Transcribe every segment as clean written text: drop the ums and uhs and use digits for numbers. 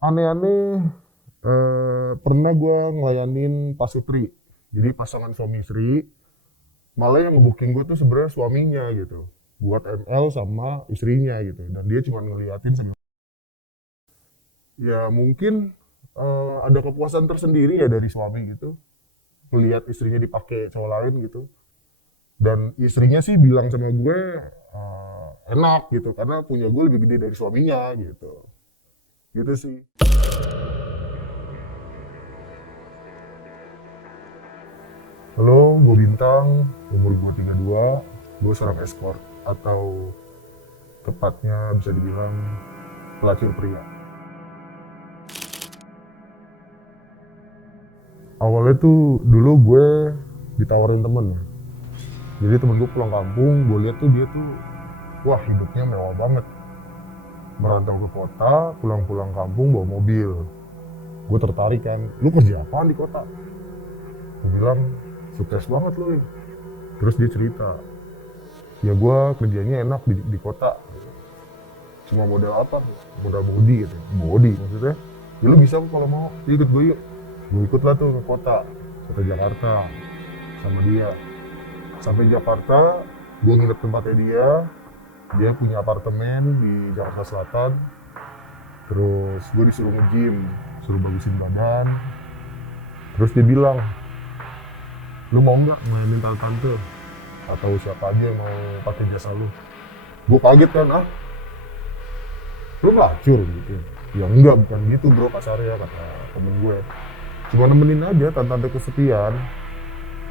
Aneh-aneh, pernah gue ngelayanin pasutri. Jadi pasangan suami istri, malah yang ngebooking gue tuh sebenarnya suaminya gitu. Buat ML sama istrinya gitu. Dan dia cuma ngeliatin sambil. Ya mungkin ada kepuasan tersendiri ya dari suami gitu. Melihat istrinya dipakai cowok lain gitu. Dan istrinya sih bilang sama gue enak gitu. Karena punya gue lebih gede dari suaminya gitu. Gitu sih. Halo, gue Bintang, umur gue 32, gue seorang escort atau tepatnya bisa dibilang pelacur pria. Awalnya tuh dulu gue ditawarin temen, jadi temen gue pulang kampung, gue lihat tuh dia tuh, wah hidupnya mewah banget. Merantau ke kota, pulang-pulang kampung bawa mobil. Gue tertarik kan, lu kerja apaan di kota? Gue bilang, sukses banget lu. Terus dia cerita, ya gue kerjanya enak di kota. Cuma modal apa? Modal body gitu. Body maksudnya. Ya lu bisa kalau mau, ikut gue yuk. Gue ikut lah tuh ke kota Jakarta sama dia. Sampai Jakarta, gue nginep tempatnya dia punya apartemen di Jakarta Selatan. Terus gue disuruh nge-gym, suruh bagusin badan. Terus dia bilang, lu mau nggak mainin tante-tante? Atau siapa aja yang mau pakai jasa lu? Gue kaget kan, lu pelacur gitu. Ya enggak, bukan gitu bro kasarnya, kata temen gue. Cuma nemenin aja tante-tante kesepian.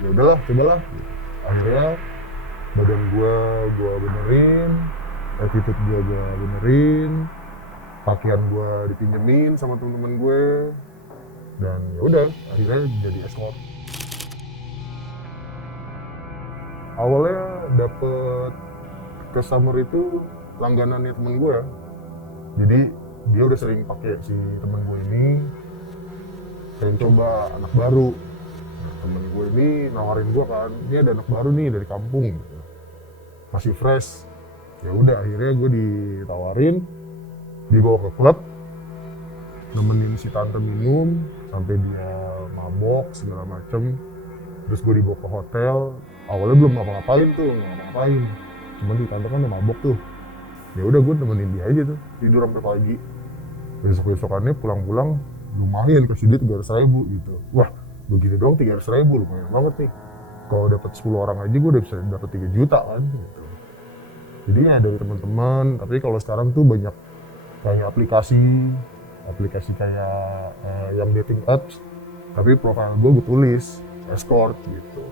Ya udahlah, cobalah. Akhirnya badan gue benerin, attitude gue benerin, pakaian gue dipinjemin sama temen-temen gue, dan ya udah akhirnya jadi escort. Awalnya dapet customer itu langganannya temen gue, jadi dia udah sering pakai si temen gue ini, pengen coba anak baru. Nah, temen gue ini nawarin gue kan, ini ada anak baru nih dari kampung gitu, masih fresh. Ya udah akhirnya gue ditawarin, dibawa ke klub, nemenin si tante minum sampai dia mabok segala macem. Terus gue dibawa ke hotel. Awalnya belum ngapa-ngapain tuh, nggak ngapa-ngapain, cuman si tante kan udah mabok tuh. Ya udah gue nemenin dia aja tuh, tidur sampai pagi. Besok besokannya pulang-pulang lumayan, kasih dia 300.000 gitu. Wah, begini doang 300.000 lumayan banget nih. Kalau dapat 10 orang aja gue udah bisa dapat 3 juta kan gitu. Jadi ya dari teman-teman, tapi kalau sekarang tuh banyak kayak aplikasi kayak yang dating apps, tapi profile gue tulis escort gitu.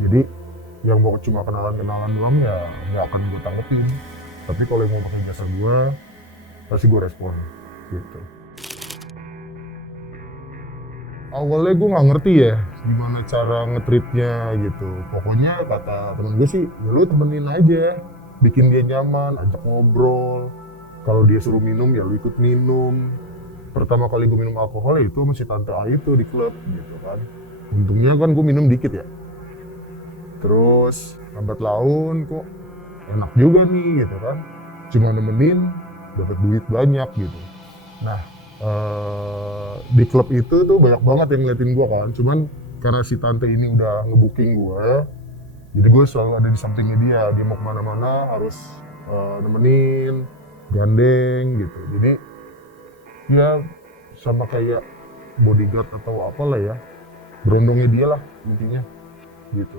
Jadi yang mau cuma kenalan-kenalan doang ya nggak akan gue tanggepin, tapi kalau yang mau pakai jasa gue pasti gue respon gitu. Awalnya gue nggak ngerti ya gimana cara nge-treatnya gitu. Pokoknya kata temen gue sih, ya lu temenin aja, bikin dia nyaman, ajak ngobrol. Kalau dia suruh minum ya lu ikut minum. Pertama kali gue minum alkohol ya itu sama si tante A itu di klub gitu kan. Untungnya kan gue minum dikit ya. Terus lambat laun kok enak juga nih gitu kan. Cuma nemenin, dapat duit banyak gitu. Nah, di klub itu tuh banyak banget yang ngeliatin gue kan. Cuman karena si tante ini udah ngebooking gue, jadi gue selalu ada di sampingnya dia. Dia mau kemana-mana harus nemenin, gandeng gitu. Jadi ya sama kayak bodyguard atau apalah ya, berondongnya dia lah intinya gitu.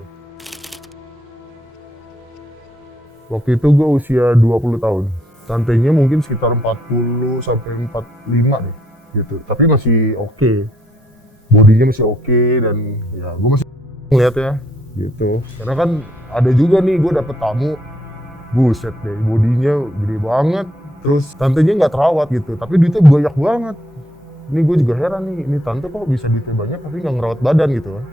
Waktu itu gue usia 20 tahun. Tantenya mungkin sekitar 40 sampai 45 deh gitu. Tapi masih oke. Bodinya masih oke dan ya gue masih ngeliat ya gitu. Karena kan ada juga nih gue dapet tamu, buset deh bodinya gede banget. Terus tantenya nggak terawat gitu, tapi duitnya banyak banget. Ini gue juga heran nih, ini tante kok bisa duitnya banyak tapi nggak ngerawat badan gitu kan.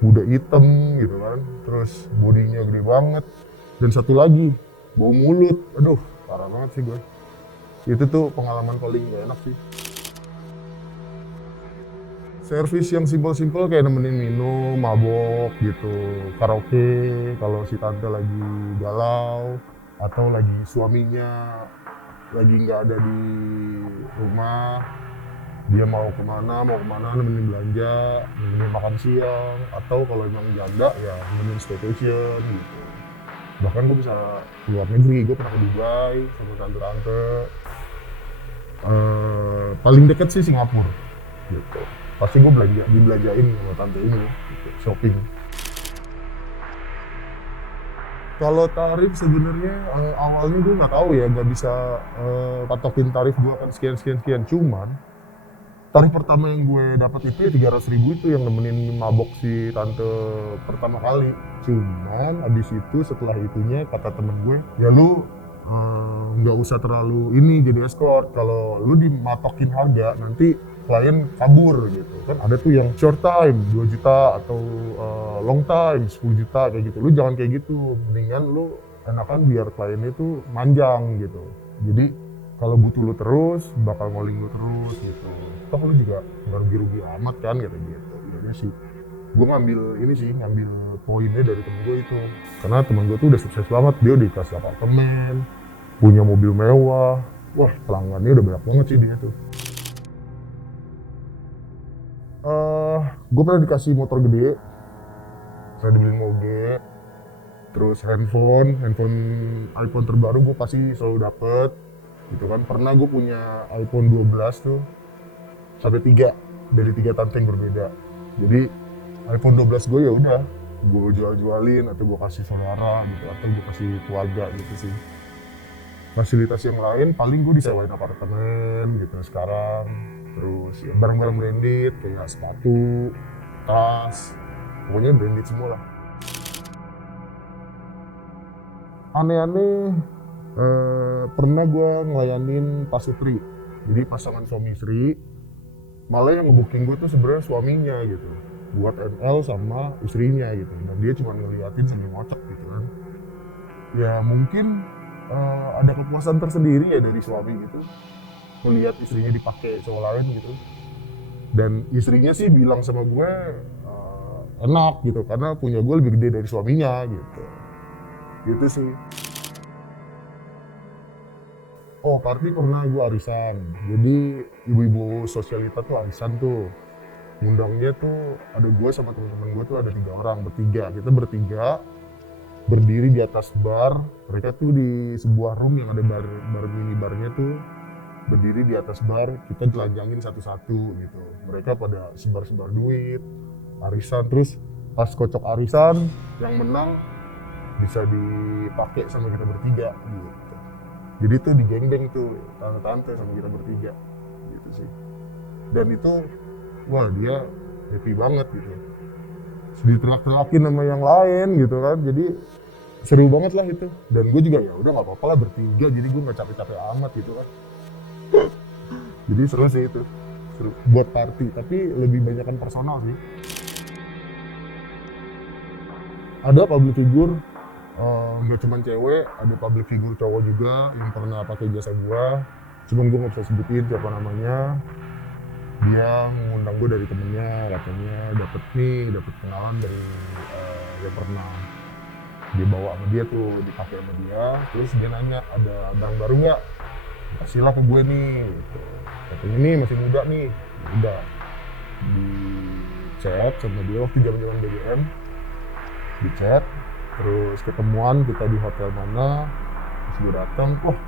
Udah hitam gitu kan, terus bodinya gede banget. Dan satu lagi, bau mulut, aduh parah banget sih gue. Itu tuh pengalaman paling gak enak sih. Servis yang simpel-simpel kayak nemenin minum, mabok gitu, karaoke kalau si tante lagi galau atau lagi suaminya lagi nggak ada di rumah, dia mau kemana nemenin belanja, nemenin makan siang, atau kalau emang janda ya nemenin staycation gitu. Bahkan gue bisa keluar negeri, gue pernah ke Dubai sama tante-tante. Paling deket sih Singapura gitu. Pasti gue dibelanjain sama tante ini gitu, shopping. Kalau tarif sebenarnya awalnya gue nggak tahu ya, nggak bisa patokin tarif gue akan sekian. Cuman tarif pertama yang gue dapat itu ya 300.000, itu yang nemenin mabok si tante pertama kali. Cuman abis itu setelah itunya kata temen gue, ya lu nggak usah terlalu ini jadi escort. Kalau lu dimatokin harga nanti klien kabur gitu kan. Ada tuh yang short time 2 juta atau long time 10 juta kayak gitu. Lu jangan kayak gitu, mendingan lu enakan biar klien itu manjang gitu. Jadi kalau butuh lu terus bakal ngoling lu terus gitu, toh lu juga nggak rugi-rugi amat kan kata gitu. Jadi sih gue ngambil poinnya dari temen gue itu, karena temen gue tuh udah sukses banget, dia udah dikasih apartemen, punya mobil mewah, wah pelanggannya udah banyak banget sih dia tuh. Gue pernah dikasih motor gede, pernah dibeliin moge, terus handphone iPhone terbaru gue pasti selalu dapet gitu kan. Pernah gue punya iPhone 12 tuh sampai 3 dari 3 tante yang berbeda. Jadi iPhone 12 gue ya udah gue jualin atau gue kasih saudara gitu, atau gue kasih keluarga gitu sih. Fasilitas yang lain paling gue disewain apartemen gitu sekarang. Terus ya barang-barang branded kayak sepatu, tas, pokoknya branded semua lah. Aneh-aneh, pernah gue ngelayanin pasutri, jadi pasangan suami istri. Malah yang ngebooking gue tuh sebenarnya suaminya gitu, buat ML sama istrinya gitu, dan dia cuma ngeliatin sambil ngocok gitu kan. Ya mungkin ada kepuasan tersendiri ya dari suami gitu, melihat istrinya dipakai cowok lain gitu. Dan istrinya sih bilang sama gue enak gitu, karena punya gue lebih gede dari suaminya gitu. Gitu sih. Oh, party pernah gue arisan. Jadi ibu-ibu sosialita tuh arisan tuh. Ngundangnya tuh ada gue sama teman-teman gue tuh ada 3 orang, bertiga. Kita bertiga berdiri di atas bar. Mereka tuh di sebuah room yang ada bar mini barnya tuh. Berdiri di atas bar, kita telanjangin satu-satu gitu. Mereka pada sebar-sebar duit, arisan. Terus pas kocok arisan, yang menang bisa dipakai sama kita bertiga gitu. Jadi tuh digenggeng tuh tante-tante sama kita bertiga gitu sih. Dan itu wah dia happy banget gitu, diterak-terakin sama yang lain gitu kan. Jadi seru banget lah itu. Dan gue juga ya udah nggak apa-apa lah bertiga, jadi gue nggak capek-capek amat gitu kan. Jadi seru sih itu, seru buat party, tapi lebih banyakkan personal sih. Ada public figure, nggak cuma cewek, ada public figure cowok juga yang pernah pakai jasa gua. Cuman gua nggak bisa sebutin siapa namanya. Dia ngundang gua dari temennya, katanya dapet kenalan dari yang pernah dia bawa sama dia tuh, dipakai sama dia. Terus dia nanya ada barang baru nggak, kasihlah ke gue nih gitu. Katanya nih masih muda nih. Udah di chat sama dia waktu zaman BBM, di chat, terus ketemuan kita di hotel mana. Terus gue datang, wah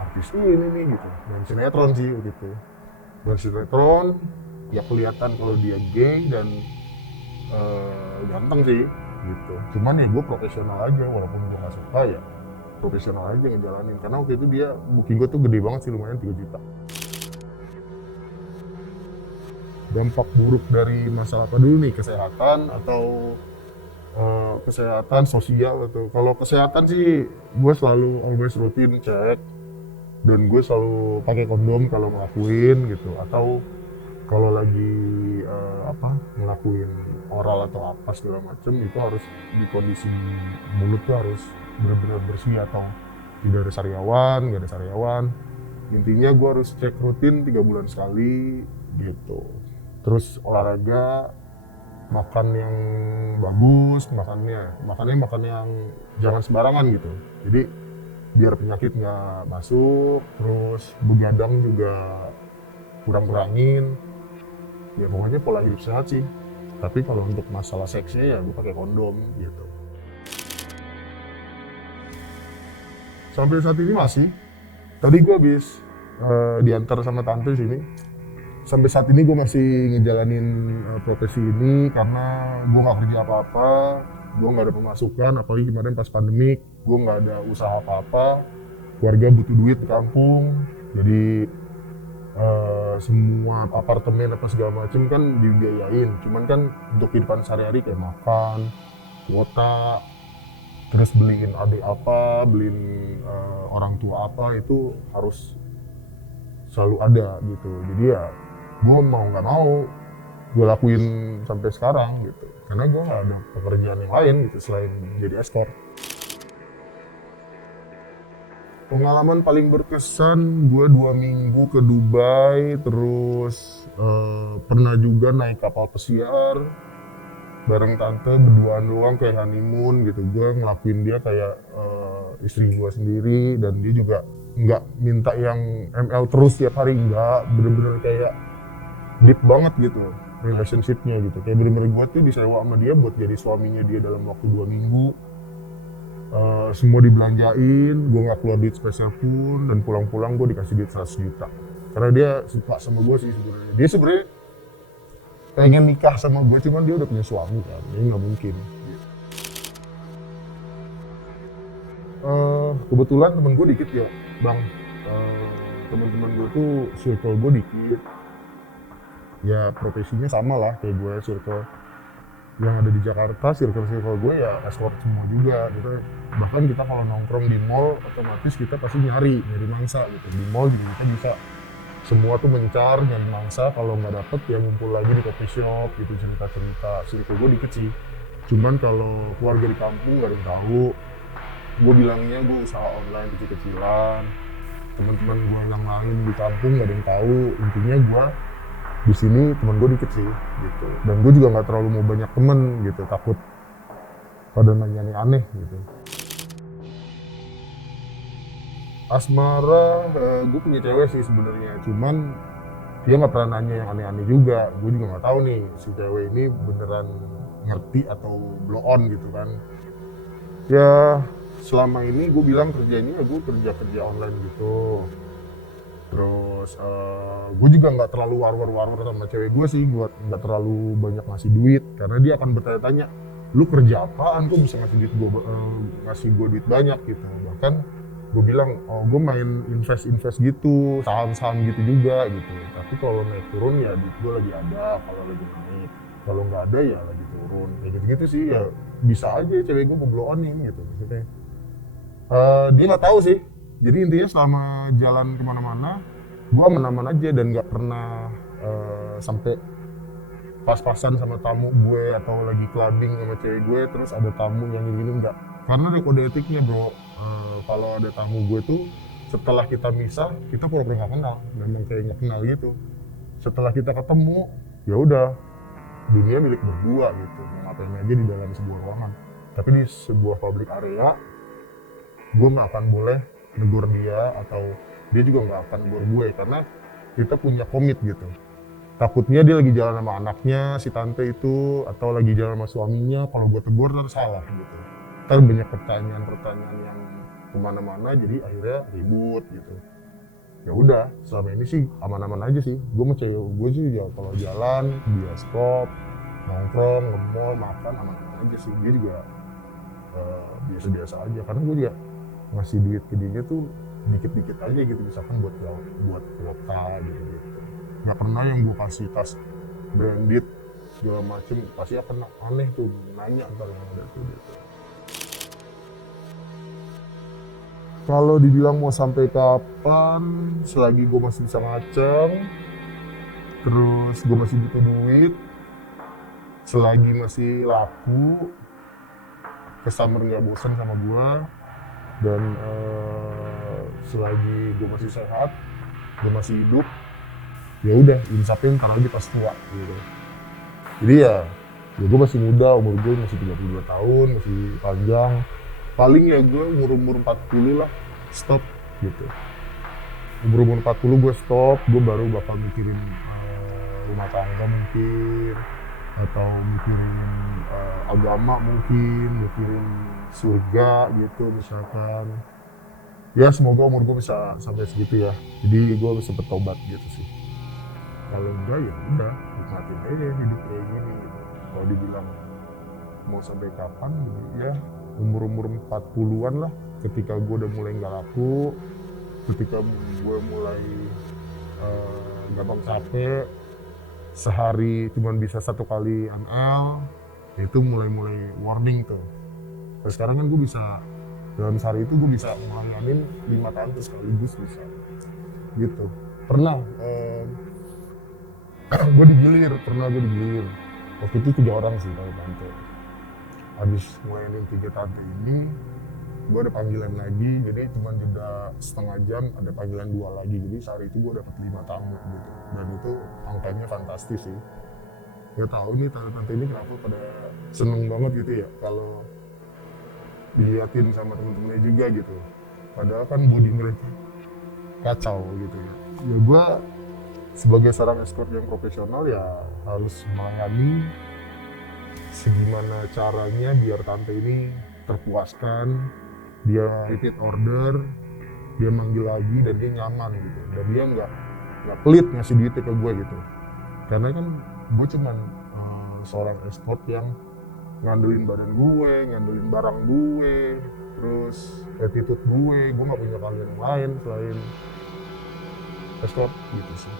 artis ini nih gitu, main sinetron sih waktu itu, main sinetron. Ya kelihatan kalau dia gay dan ganteng sih gitu. Cuman ya gue profesional aja, walaupun gue gak suka ya profesional aja ngejalanin. Karena waktu itu dia booking gue tuh gede banget sih, lumayan 3 juta. Dampak buruk dari masalah apa dulu nih, kesehatan atau kesehatan sosial atau? Kalau kesehatan sih gue selalu always rutin cek, dan gue selalu pakai kondom kalau ngelakuin gitu, atau kalau lagi ngelakuin oral atau apa segala macem, itu harus di kondisi mulut tuh harus benar-benar bersih atau tidak ada sariawan, nggak ada sariawan. Intinya gue harus cek rutin 3 bulan sekali gitu. Terus olahraga, makan yang bagus, makan yang jangan sembarangan gitu. Jadi biar penyakit nggak masuk. Terus begadang juga kurang-kurangin. Ya pokoknya pola hidup sehat sih. Tapi kalau untuk masalah seksnya ya gue pakai kondom gitu. Sampai saat ini masih. Tadi gue habis diantar sama tante sini. Sampai saat ini gue masih ngejalanin profesi ini karena gue nggak kerja apa-apa, gue nggak ada pemasukan, apalagi kemarin pas pandemik, gue nggak ada usaha apa-apa, keluarga butuh duit di kampung, jadi semua apartemen apa segala macem kan dibiayain, cuman kan untuk kehidupan sehari-hari kayak makan, kuota, terus beliin adik apa, beliin orang tua apa itu harus selalu ada gitu. Jadi ya gue mau nggak mau gue lakuin sampai sekarang gitu, karena gue nggak ada pekerjaan yang lain gitu selain jadi escort. Pengalaman paling berkesan gue 2 minggu ke Dubai, terus pernah juga naik kapal pesiar bareng tante berduaan doang kayak honeymoon gitu. Gue ngelakuin dia kayak istri gue sendiri, dan dia juga nggak minta yang ML terus tiap hari, nggak, bener-bener kayak deep banget gitu relationship-nya gitu. Kayak bener-bener gue tuh disewa sama dia buat jadi suaminya dia dalam waktu 2 minggu. Semua dibelanjain, gue nggak keluar duit spesial pun, dan pulang-pulang gue dikasih duit 100 juta. Karena dia suka sama gue sih sebenarnya. Dia sebenarnya pengen nikah sama gue, cuman dia udah punya suami kan, jadi nggak mungkin. Kebetulan temen gue dikit ya, bang. Teman-teman gue tuh circle gue dikit. Ya profesinya sama lah kayak gue, circle yang ada di Jakarta, circle gue ya escort semua juga gitu. Bahkan kita kalau nongkrong di mall, otomatis kita pasti nyari mangsa gitu. Di mall juga kita bisa semua tuh mencar nyari mangsa, kalau nggak dapet ya ngumpul lagi di coffee shop gitu, cerita-cerita. Circle gue dikit sih, cuman kalau keluarga di kampung nggak ada yang tahu. Gue bilangnya gue usaha online kecil-kecilan, teman-teman gue yang lain di kampung nggak ada yang tahu. Intinya gue di sini temen gue dikit sih gitu, dan gue juga nggak terlalu mau banyak temen gitu, takut pada nanya aneh gitu. Asmara, gue punya cewek sih sebenarnya, cuman dia nggak pernah nanya yang aneh-aneh juga. Gue juga nggak tahu nih si cewek ini beneran ngerti atau blow on gitu kan. Ya selama ini gue bilang kerjanya gue kerja online gitu. Terus gue juga nggak terlalu war-war sama cewek gue sih, buat nggak terlalu banyak ngasih duit, karena dia akan bertanya-tanya, lu kerja apaan kok bisa ngasih gue duit banyak gitu. Bahkan gue bilang, oh gue main invest gitu, saham gitu juga gitu. Tapi kalau naik turun ya duit gue lagi ada, kalau lagi naik, kalau nggak ada ya lagi turun, kayak gitu sih. Ya bisa aja cewek gue blow on gitu maksudnya. Dia nggak tahu sih. Jadi intinya selama jalan kemana-mana, gue aman-aman aja, dan nggak pernah sampai pas-pasan sama tamu gue atau lagi clubbing sama cewek gue terus ada tamu yang gini, enggak. Karena ada kode etiknya bro. Kalau ada tamu gue tuh setelah kita misah, kita pura-pura nggak kenal, memang kayak nggak kenal gitu. Setelah kita ketemu, ya udah, dunia milik berdua gitu, ngapain aja di dalam sebuah ruangan. Tapi di sebuah public area, gue nggak akan boleh negur dia, atau dia juga nggak akan negur gue, karena kita punya komit gitu. Takutnya dia lagi jalan sama anaknya si tante itu, atau lagi jalan sama suaminya, kalau gue tegur ntar salah gitu, ntar banyak pertanyaan yang kemana-mana, jadi akhirnya ribut gitu. Ya udah, selama ini sih aman-aman aja sih. Gue sama cewek gue sih ya kalau jalan, bioskop, nongkrong, nge-mall, makan, aman-aman aja sih. Dia juga biasa-biasa aja, karena gue juga ngasih duit ke dia tuh dikit-dikit aja gitu, misalkan buat kuota gitu. Nggak pernah yang gue kasih tas branded segala macem, pasti akan aneh tuh, nanya ntar yang ada tuh gitu. Kalau dibilang mau sampai kapan, selagi gue masih bisa ngaceng, terus gue masih butuh duit, selagi masih laku, customer nggak bosan sama gue, dan selagi gue masih sehat, gue masih hidup, ya udah insapin ntar aja pas tua gitu. Jadi ya gue masih muda, umur gue masih 32 tahun, masih panjang. Paling ya gue umur 40 lah stop gitu. Umur 40 gue stop, gue baru bakal mikirin rumah tangga mungkin, atau mikirin agama mungkin, mikirin surga gitu misalkan. Ya semoga umur gue bisa sampai segitu ya, jadi gue bisa bertobat gitu sih. Kalau enggak ya udah nikmatin aja hidup kayak gini gitu. Kalau dibilang mau sampai kapan ya umur-umur 40-an lah, ketika gue udah mulai nggak laku, ketika gue mulai gampang capek, sehari cuman bisa 1 kali ML, itu mulai warning tuh. Terus sekarang kan gue bisa dalam sehari itu gue bisa ngelayanin 5 tante sekaligus bisa gitu. Pernah gue digilir waktu itu 3 orang sih kalau tante. Habis ngelayanin 3 tante ini gue ada panggilan lagi, jadi cuma jeda setengah jam ada panggilan 2 lagi, jadi sehari itu gue dapat 5 tamu gitu, dan itu angkanya fantastis sih. Gak tahu nih tante-tante ini kenapa pada seneng banget gitu ya kalau diliatin sama temen-temennya juga gitu, padahal kan body mereka kacau gitu ya. Ya gue sebagai seorang escort yang profesional ya harus melayani segimana caranya biar tante ini terpuaskan, dia repeat order, dia manggil lagi dan dia nyaman gitu, dan dia nggak pelit ngasih duitnya ke gue gitu. Karena kan gue cuman seorang escort yang ngandelin badan gue, ngandelin barang gue, terus attitude gue nggak punya kalian yang lain selain escort gitu sih.